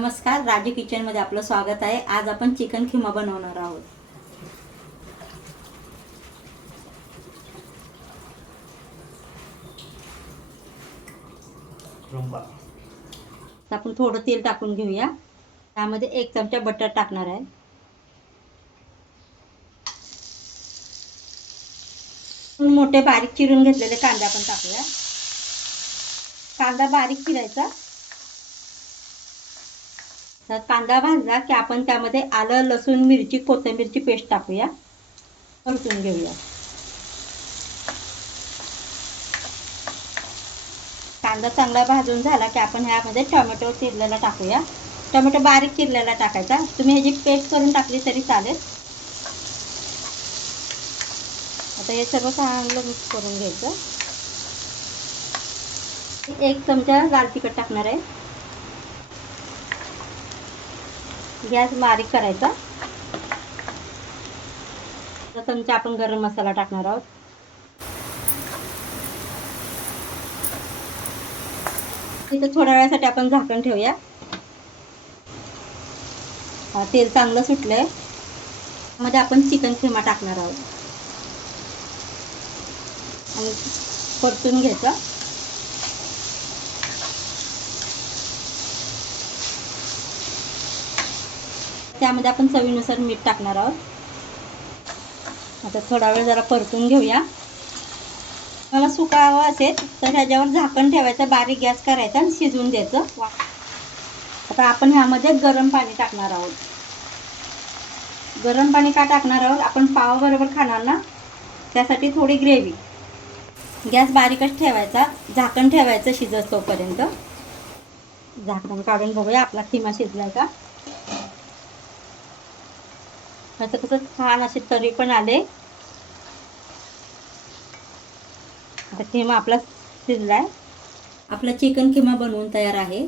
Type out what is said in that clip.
नमस्कार, राजे किचनमध्ये आपलं स्वागत आहे। आज आपण चिकन खिमा बनवणार आहोत। आपण थोडं तेल टाकून घेऊया। त्यामध्ये 1 चमचा बटर टाकणार आहे। मोठे बारीक चिरून घेतलेले कांदा आपण टाकूया। कांदा बारीक चिरायचा। तर कांदा भाजला की आपण त्यामध्ये आलं, लसूण, मिरची, कोथिंबीरची पेस्ट टाकूया। परतून घेऊया। कांदा चांगला भाजून झाला की आपण ह्यामध्ये टोमॅटो चिरलेला टाकूया। टोमॅटो बारीक चिरलेला टाकायचा। तुम्ही ह्याची पेस्ट करून टाकली तरी चालेल। आता हे सर्व चांगलं मिक्स करून घ्यायचं। 1 चमचा लाल तिखट टाकणार आहे। गॅस बारीक करायचा। 1 चमचा आपण गरम मसाला टाकणार आहोत। इथे थोड्या वेळासाठी आपण झाकण ठेवूया। तेल चांगलं सुटलंय। मध्ये आपण चिकन खिमा टाकणार आहोत आणि परतून घ्यायचं। त्यामध्ये आपण चवीनुसार मीठ टाकणार आहोत। आता थोडा वेळ जरा परतून घेऊया। मला सुका हवा असेल तर ह्याच्यावर झाकण ठेवायचं, बारीक गॅस करायचा आणि शिजवून द्यायचं। आता आपण ह्यामध्ये गरम पाणी टाकणार आहोत। गरम पाणी का टाकणार आहोत? आपण पाव बरोबर खाणार ना, त्यासाठी थोडी ग्रेव्ही। गॅस बारीकच ठेवायचा, झाकण ठेवायचं शिजत तोपर्यंत। झाकण काढून बघूया आपला खिमा शिजलाय का। आता कसं छान असे तरी पण आले। आता खिमा आपला शिजलाय। आपला चिकन खिमा बनवून तयार आहे।